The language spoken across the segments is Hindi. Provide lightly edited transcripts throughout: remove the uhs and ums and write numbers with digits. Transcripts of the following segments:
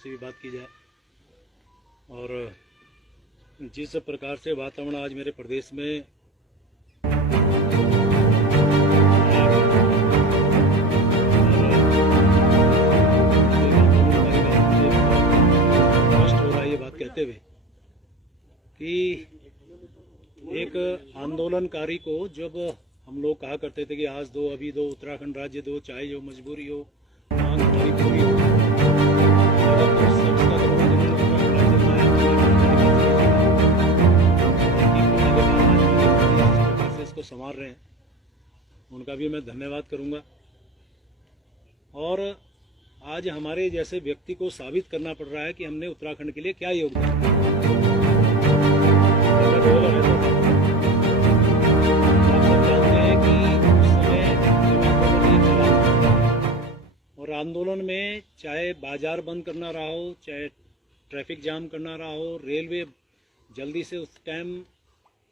आपसे भी बात की जाए। और जिस प्रकार से वातावरण आज मेरे प्रदेश में कष्ट हो रहा है ये बात कहते हुए कि एक आंदोलनकारी को जब हम लोग कहा करते थे कि आज दो, अभी दो, उत्तराखंड राज्य दो, चाहे जो मजबूरी हो, मांग हमारी पूरी हो, इसको संभाल रहे हैं, उनका भी मैं धन्यवाद करूंगा। और आज हमारे जैसे व्यक्ति को साबित करना पड़ रहा है कि हमने उत्तराखंड के लिए क्या योगदान दिया। और आंदोलन में चाहे बाजार बंद करना रहा हो, चाहे ट्रैफिक जाम करना रहा हो, रेलवे जल्दी से उस टाइम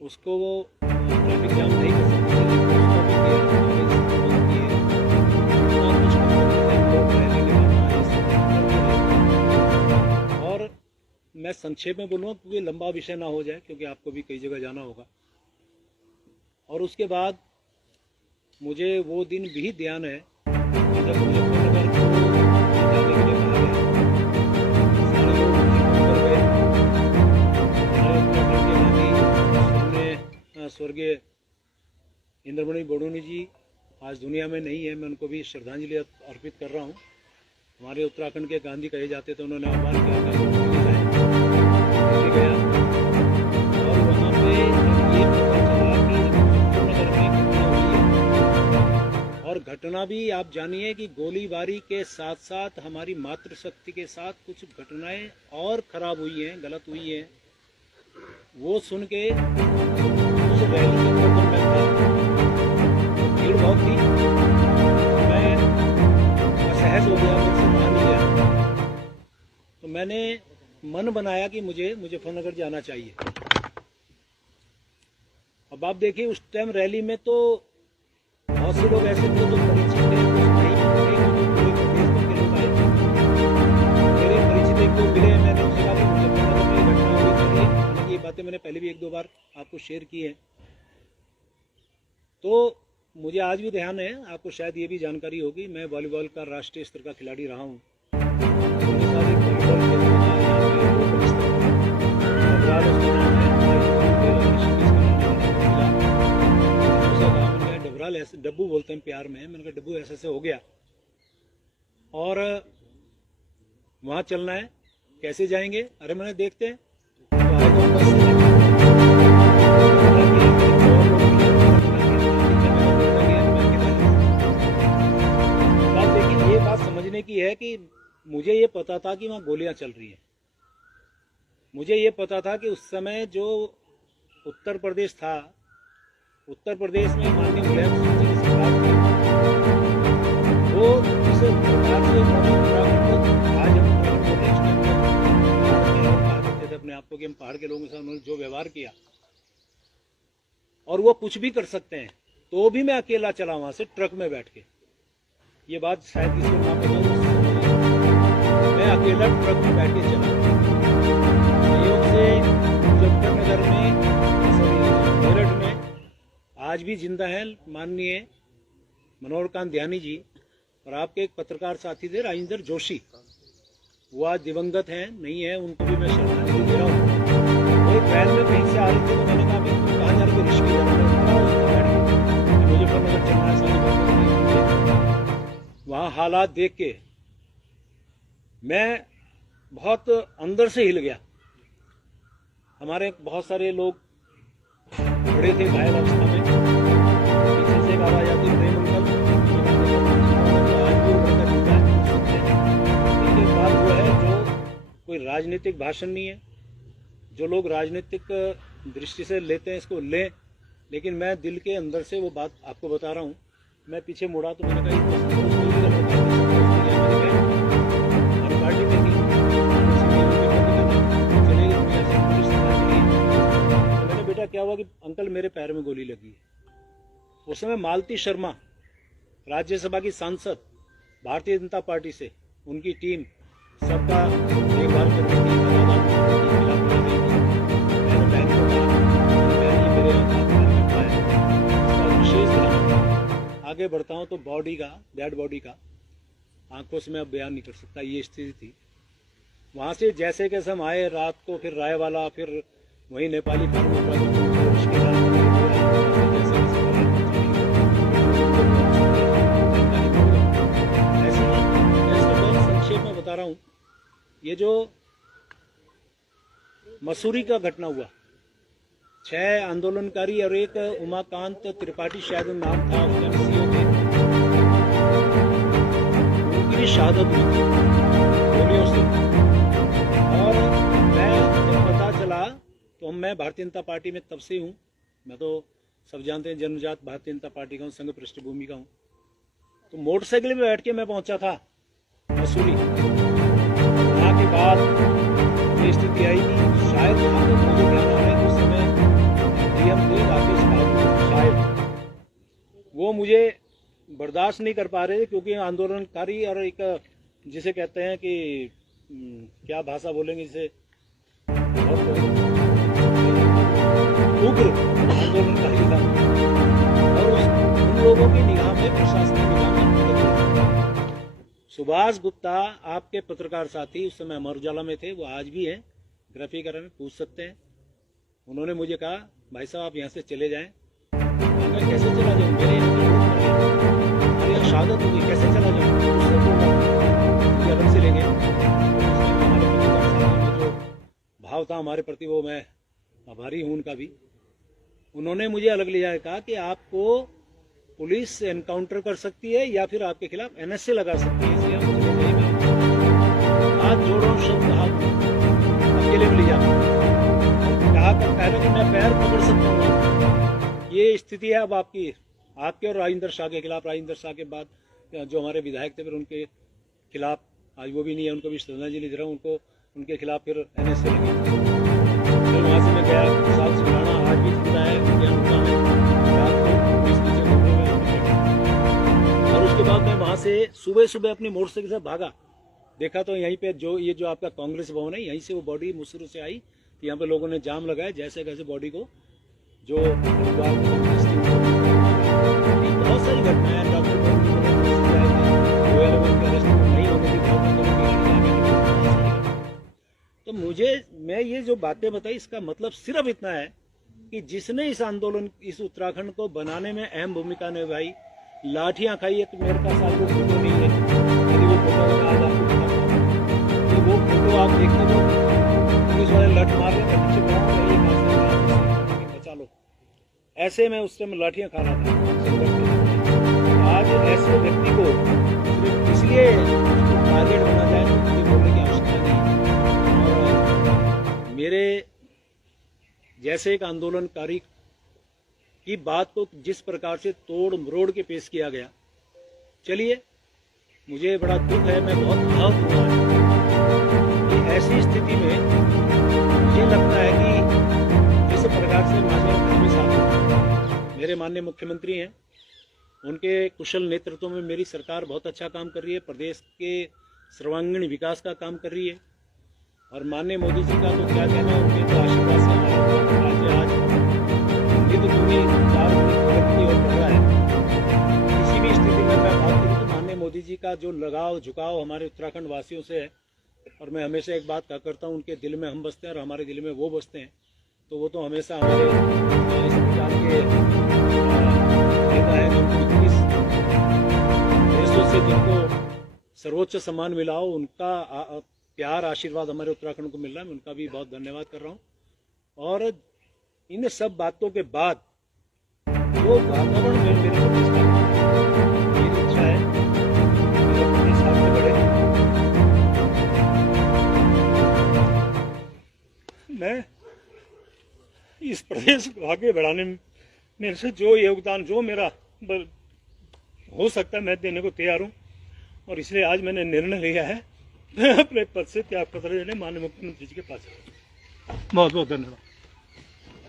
उसको वो ट्रैफिक जाम नहीं कर सकते थे, और मैं संक्षेप में बोलूँगा क्योंकि लंबा विषय ना हो जाए, क्योंकि आपको भी कई जगह जाना होगा। और उसके बाद मुझे वो दिन भी ध्यान है कि जब मुजफ्फरनगर को जाने के लिए कहा गया, सारे लोग मुजफ्फरनगर गए। हमारे उत्तराखंड के गांधी स्वर्गीय इंद्रमणि बडोनी जी आज दुनिया में नहीं है, मैं उनको भी श्रद्धांजलि अर्पित कर रहा हूँ। हमारे उत्तराखंड के गांधी कहे जाते थे, उन्होंने आह्वान किया कि दिल्ली गया और वहाँ पे ये पता चला कि मुजफ्फरनगर में घटना हुई है। और घटना भी आप जानिए कि गोलीबारी के साथ साथ हमारी मातृशक्ति के साथ कुछ घटनाएं और खराब हुई हैं, गलत हुई हैं। वो सुन के उस रैली के अंदर मैं था, भीड़ बहुत थी, मैं असहज हो गया, मुझसे वहाँ नहीं गया। तो मैंने मन बनाया कि मुझे मुजफ्फरनगर जाना चाहिए। अब आप देखिए उस टाइम रैली में तो बहुत से लोग ऐसे थे जो परिचित थे, कुछ नहीं थे, जो पूरे प्रदेश भर के लोग आए थे। मेरे परिचित एक दो मिले, मैंने उनसे कहा कि मुजफ्फरनगर में घटना होनी चाहिए। हालांकि ये बातें मैंने पहले भी एक दो बार आपको शेयर की है। तो मुझे आज भी ध्यान है, आपको शायद ये भी जानकारी होगी, मैं वॉलीबॉल का राष्ट्रीय स्तर का खिलाड़ी रहा हूँ। मेरे साथ एक वॉलीबॉल डब्बू बोलते हैं प्यार में, मैंने कहा डब्बू ऐसे हो गया और वहाँ चलना है, कैसे जाएंगे? अरे मैंने देखते हैं ये बात समझने की है कि मुझे ये पता था कि वहाँ गोलियां चल रही हैं। मुझे ये पता था कि उस समय जो उत्तर प्रदेश था, उत्तर प्रदेश में माननीय मुलायम सिंह जी की सरकार थी, वो इस प्रकार से आज हम कहा करते थे अपने आप को कि हम पहाड़ के लोगों के साथ उन्होंने जो व्यवहार किया, और वो कुछ भी कर सकते हैं, तो भी मैं अकेला चला वहां से ट्रक में बैठ के। ये बात शायद किसी को ना पता हो, मैं अकेला ट्रक में बैठ के चला। संयोग से मुजफ्फरनगर में, मेरठ में आज भी जिंदा है माननीय मनोहरकांत ध्यानी जी, और आपके एक पत्रकार साथी थे राजेंद्र जोशी, वो आज दिवंगत हैं, नहीं है, उनको भी मैं श्रद्धांजलि दे रहा हूँ। वो एक वैन में कहीं से आ रहे थे, तो मैंने कहा तुम कहाँ जा रहे हो? ऋषिकेश जा रहे हो? मुजफ्फरनगर चलना है, सारी बात। वहाँ हालात देख के मैं बहुत अंदर से हिल गया। हमारे बहुत सारे लोग खड़े थे घायल अवस्था में, पीछे से एक आवाज आती प्रेम अंकल, लेकिन बात वो है जो कोई राजनीतिक भाषण नहीं है, जो लोग राजनीतिक दृष्टि से लेते हैं इसको लें, लेकिन मैं दिल के अंदर से वो बात आपको बता रहा हूँ। मैं पीछे मुड़ा तो मैंने कहा पार्टी में थी, मैंने बेटा क्या हुआ कि अंकल मेरे पैर में गोली लगी है। उस समय मालती शर्मा राज्यसभा की सांसद भारतीय जनता पार्टी से, उनकी टीम सबका देखभाल करने की खिलाफ मैंने बैंक को कहा ये मेरे कार्यकर्ता है, इसका विशेष ध्यान रखना। आगे बढ़ता हूँ तो बॉडी का, डेड बॉडी का आंखों से मैं अब बयान नहीं कर सकता, ये स्थिति थी। वहाँ से जैसे कैसे हम आए रात को, फिर रायवाला, फिर वहीं नेपाली फार्म संक्षेप में बता रहा हूँ। ये जो मसूरी का घटना हुआ, 6 आंदोलनकारी और एक उमाकांत त्रिपाठी शायद नाम था, उसके सीओ थे, उनकी शहादत हुई गोलियों से। और मैं जब पता चला तो मैं भारतीय जनता पार्टी में तब से हूँ, मैं तो सब जानते हैं जन्मजात भारतीय जनता पार्टी का हूँ, संघ पृष्ठभूमि का हूँ। तो मोटरसाइकिल में बैठ के मैं पहुंचा था मसूरी। वहाँ के बाद ये स्थिति आई कि शायद जहाँ तक मुझे ध्यान आ रहा है उस समय डीएम थे राकेश बाबू, शायद वो मुझे बर्दाश्त नहीं कर पा रहे थे, क्योंकि आंदोलनकारी और एक जिसे कहते हैं कि क्या भाषा बोलेंगे इसे, उग्र आंदोलनकारी था। और उन लोगों की निगाह में, प्रशासनिक निगाह में सुभाष गुप्ता आपके पत्रकार साथी उस समय अमर उजाला में थे, वो आज भी हैं, गिरफ्तारी करा में पूछ सकते हैं। उन्होंने मुझे कहा भाई साहब आप यहाँ से चले जाएं। मैं कैसे चला जाऊँ, मेरे यहाँ शहादत होगी, कैसे चला जाऊँ, मुझे अलग से ले गए। जो भाव था हमारे प्रति वो मैं आभारी हूँ उनका भी। उन्होंने मुझे अलग ले जाकर कहा कि आपको पुलिस एनकाउंटर कर सकती है या फिर आपके खिलाफ एनएसए लगा सकती है, इसलिए आप चले जाइए। हाथ जोड़ो, शब्द हाथ अकेले में ले जाता कहा कर पहले कि मैं पैर पकड़ सकता हूँ। ये स्थिति है अब आपके और राजेंद्र शाह के खिलाफ। राजेंद्र शाह के बाद जो हमारे विधायक थे फिर उनके खिलाफ, आज वो भी नहीं है, उनको भी श्रद्धांजलि दे रहा हूँ, उनको उनके खिलाफ फिर एनएसए लगी। फिर वहाँ से मैं गया साल सुनाना, आज भी जिंदा है, और उसके बाद मैं वहाँ से सुबह सुबह अपनी मोटरसाइकिल से भागा। देखा तो यहीं पे जो आपका कांग्रेस भवन है, यहीं से वो बॉडी मुसरू से आई। यहाँ पे लोगों ने जाम लगाया, जैसे कैसे बॉडी को जो बहुत सारी घटनाएं, डॉक्टर तो मैं ये जो बातें बताई, इसका मतलब सिर्फ इतना है कि जिसने इस आंदोलन, इस उत्तराखंड को बनाने में अहम भूमिका निभाई, लाठियां खाई है। तो मेरे पास आपको फोटो नहीं है, यदि वो फोटो आज आपको तो वो फोटो आप देखते तो पुलिस वाले लठ मार रहे हैं, पीछे बचा लो, ऐसे में उस टाइम लाठियां खा रहा था। आज ऐसे व्यक्ति को सिर्फ इसलिए टारगेट बना जाए तो मुझे बोलने की आवश्यकता नहीं। और मेरे जैसे एक आंदोलनकारी की बात को जिस प्रकार से तोड़ मरोड़ के पेश किया गया, चलिए मुझे बड़ा दुख है, मैं बहुत आहत हुआ कि ऐसी स्थिति में मुझे लगता है कि जिस प्रकार से मेरे माननीय मुख्यमंत्री हैं, उनके कुशल नेतृत्व में मेरी सरकार बहुत अच्छा काम कर रही है, प्रदेश के सर्वांगीण विकास का काम कर रही है। और माननीय मोदी जी का तो क्या कहना है, उनके तो आशीर्वाद से हमारा राज्य आज प्रगति और बढ़ रहा है। किसी भी स्थिति में मैं बात करूँ तो माननीय मोदी जी का जो लगाव झुकाव हमारे उत्तराखंड वासियों से है, और मैं हमेशा एक बात कहा करता हूँ, उनके दिल में हम बसते हैं और हमारे दिल में वो बसते हैं। तो वो तो हमेशा हमारे इस प्रकार के नेता है जो 21 देशों से जिनको सर्वोच्च सम्मान मिला हो, उनका प्यार आशीर्वाद हमारे उत्तराखंड को मिल रहा है। मैं उनका भी बहुत धन्यवाद कर रहा हूँ। और इन सब बातों के बाद जो वातावरण में मेरे प्रदेश का मेरी इच्छा है मेरा प्रदेश आगे बढ़े। मैं इस प्रदेश को आगे बढ़ाने में मेरे से जो योगदान, जो मेरा हो सकता है, मैं देने को तैयार हूँ। और इसलिए आज मैंने निर्णय लिया है, मैं अपने पद से त्याग पत्र देने माननीय मुख्यमंत्री जी के पास। बहुत बहुत धन्यवाद।